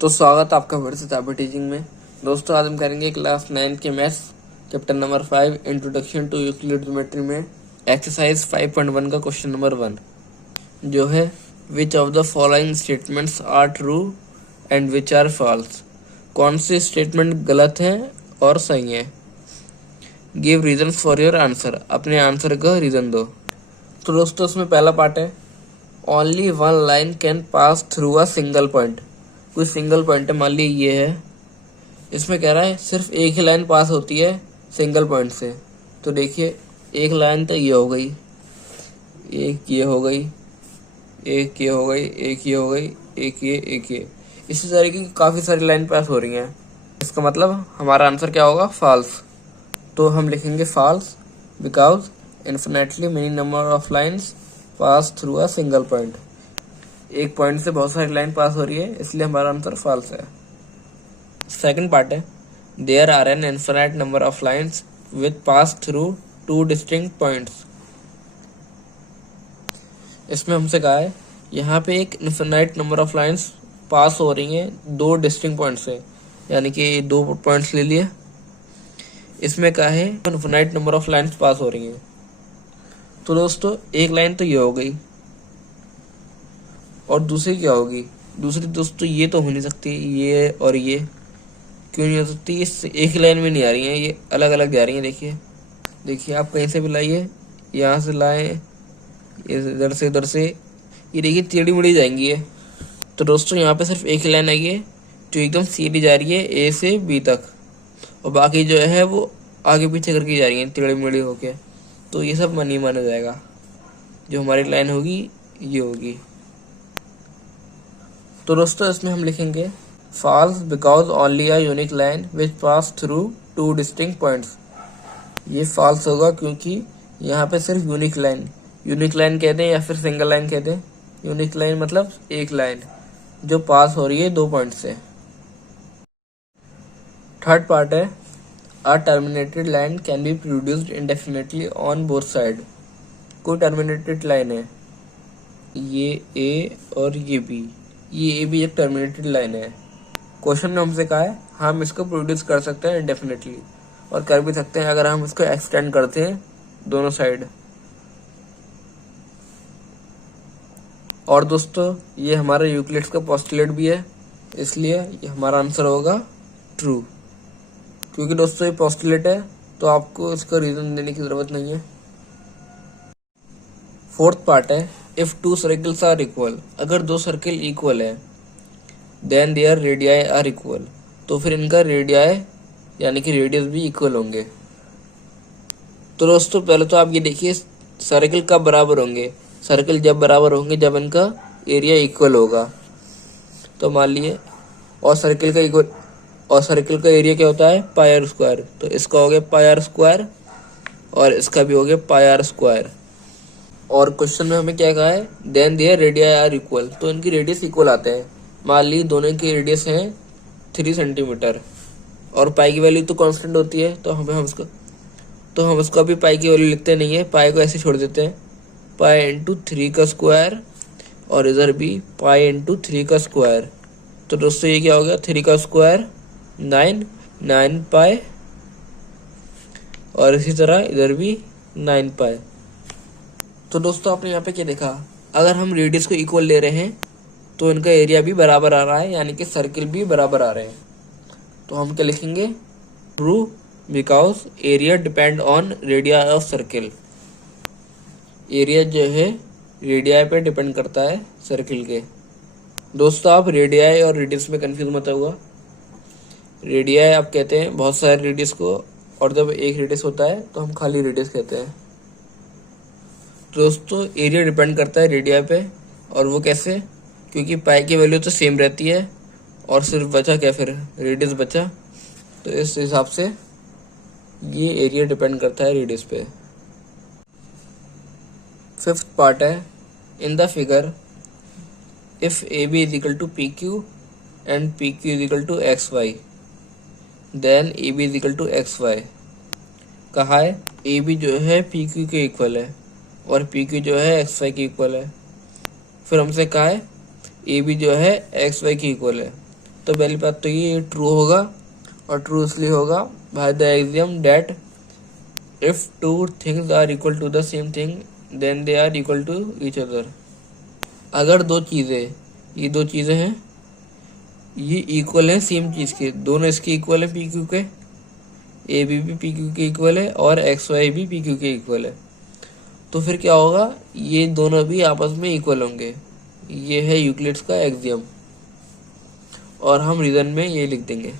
तो स्वागत है आपका फिर से चाबी टीचिंग में। दोस्तों आज हम करेंगे क्लास 9 के maths chapter number 5 introduction to Euclid geometry में एक्सरसाइज 5.1 का क्वेश्चन नंबर 1 जो है which of the following statements are true and which are false. कौन से स्टेटमेंट गलत हैं और सही हैं। Give reason for your answer, अपने आंसर का रीजन दो। तो दोस्तों इसमें पहला पार्ट है only one line can pass through a single point. कोई सिंगल पॉइंट है, मान ली ये है, इसमें कह रहा है सिर्फ एक ही लाइन पास होती है सिंगल पॉइंट से। तो देखिए एक लाइन तो ये हो गई, एक ये हो गई, एक ये हो गई, एक ये हो गई, एक ये इसी तरीके की काफ़ी सारी लाइन पास हो रही हैं। इसका मतलब हमारा आंसर क्या होगा, फॉल्स। तो हम लिखेंगे false because infinitely many number of lines pass through a single point. एक पॉइंट से बहुत सारी लाइन पास हो रही है, इसलिए हमारा आंसर फॉल्स है। सेकंड पार्ट है there are an infinite number of lines with pass through two distinct points. इसमें हमसे कहा है यहाँ पे एक infinite number of lines pass हो रही हैं दो डिस्टिंक्ट पॉइंट से, यानी कि दो पॉइंट्स ले लिए। इसमें कहा है infinite number of lines pass हो रही हैं। तो दोस्तों एक लाइन तो ये हो गई और दूसरी क्या होगी, दूसरी दोस्तों ये तो हो नहीं सकती, ये और ये क्यों नहीं हो सकती, ये एक ही लाइन में नहीं आ रही हैं, ये अलग अलग जा रही हैं। देखिए आप कहीं से भी लाइए, यहाँ से लाएं, इधर से उधर से, ये देखिए टेढ़ी मुड़ी जाएंगी ये। तो दोस्तों यहाँ पे सिर्फ एक ही लाइन आई है जो एकदम सीधी जा रही है ए से बी तक, और बाकी जो है वो आगे पीछे करके जा रही है टेढ़ी मुड़ी होके। तो ये सब नहीं माना जाएगा, जो हमारी लाइन होगी ये होगी। तो दोस्तों इसमें हम लिखेंगे false because only a unique line which pass through two distinct points. ये फॉल्स होगा क्योंकि यहाँ पे सिर्फ यूनिक लाइन कहते हैं या फिर सिंगल लाइन कहते हैं। यूनिक लाइन मतलब एक लाइन जो पास हो रही है दो पॉइंट से। थर्ड पार्ट है a terminated line can be produced indefinitely on both side. कोई टर्मिनेटेड लाइन है, ये ए और ये बी, ये भी एक टर्मिनेटेड लाइन है। क्वेश्चन में हमसे कहा है हम इसको प्रोड्यूस कर सकते हैं इंडेफिनेटली, और कर भी सकते हैं अगर हम इसको एक्सटेंड करते हैं दोनों साइड। और दोस्तों ये हमारा यूक्लिड्स का पोस्टुलेट भी है, इसलिए ये हमारा आंसर होगा ट्रू। क्योंकि दोस्तों ये पोस्टुलेट है तो आपको इसका रीजन देने की जरूरत नहीं है। फोर्थ पार्ट है if two circles are equal. अगर दो सर्कल इक्वल है then their radii are equal, तो फिर इनका रेडियाई यानी कि रेडियस भी इक्वल होंगे। तो दोस्तों पहले तो आप ये देखिए सर्कल कब बराबर होंगे, सर्कल जब बराबर होंगे जब इनका एरिया इक्वल होगा। तो मान लिए और सर्कल का एरिया क्या होता है, पाई आर स्क्वायर। तो इसका हो गया पाई आर स्क्वायर और इसका भी हो गया पाई आर स्क्वायर। और क्वेश्चन में हमें क्या कहा है then their radii are equal, तो इनकी रेडियस इक्वल आते हैं। मान ली दोनों की रेडियस है 3 सेंटीमीटर और पाई की वैल्यू तो कांस्टेंट होती है, तो हम इसको अभी पाई की वैल्यू लिखते नहीं है, पाई को ऐसे छोड़ देते हैं, पाई इंटू 3 का स्क्वायर और इधर भी पाई इंटू 3 का स्क्वायर। तो दोस्तों ये क्या हो गया 3 का स्क्वायर 9 पाई और इसी तरह इधर भी 9 पाई। तो दोस्तों आपने यहाँ पे क्या देखा, अगर हम रेडियस को इक्वल ले रहे हैं तो इनका एरिया भी बराबर आ रहा है, यानी कि सर्कल भी बराबर आ रहे हैं। तो हम क्या लिखेंगे true because area depend on radio of circle. Area जो है रेडिया पे डिपेंड करता है सर्कल के। दोस्तों आप रेडियाई और रेडियस में कंफ्यूज मत हुआ। रेडियाई आप कहते हैं बहुत सारे रेडियस को, और जब एक रेडियस होता है तो हम खाली रेडियस कहते हैं। दोस्तों एरिया डिपेंड करता है रेडिया पे, और वो कैसे, क्योंकि पाई की वैल्यू तो सेम रहती है और सिर्फ बचा क्या, फिर रेडियस बचा। तो इस हिसाब से ये एरिया डिपेंड करता है रेडियस पे। फिफ्थ पार्ट है in the figure if A B is equal to P Q and P Q is equal to X Y then A B is equal to X Y. कहा है A B जो है P Q के equal है और P Q जो है x Y के इक्वल है। फिर हमसे कहा है ए बी जो है एक्स वाई की इक्वल है, तो पहली बात तो ये ट्रू होगा, और ट्रू इसलिए होगा by the axiom that if two things are equal to the same thing then they are equal to each other. अगर ये दो चीज़ें हैं, ये इक्वल हैं सेम चीज़ के, दोनों इसके इक्वल है पी क्यू के, ए बी भी पी क्यू के इक्वल है और एक्स वाई भी पी क्यू के इक्वल है, तो फिर क्या होगा, ये दोनों भी आपस में इक्वल होंगे। ये है यूक्लिड्स का एक्सियम, और हम रीजन में ये लिख देंगे।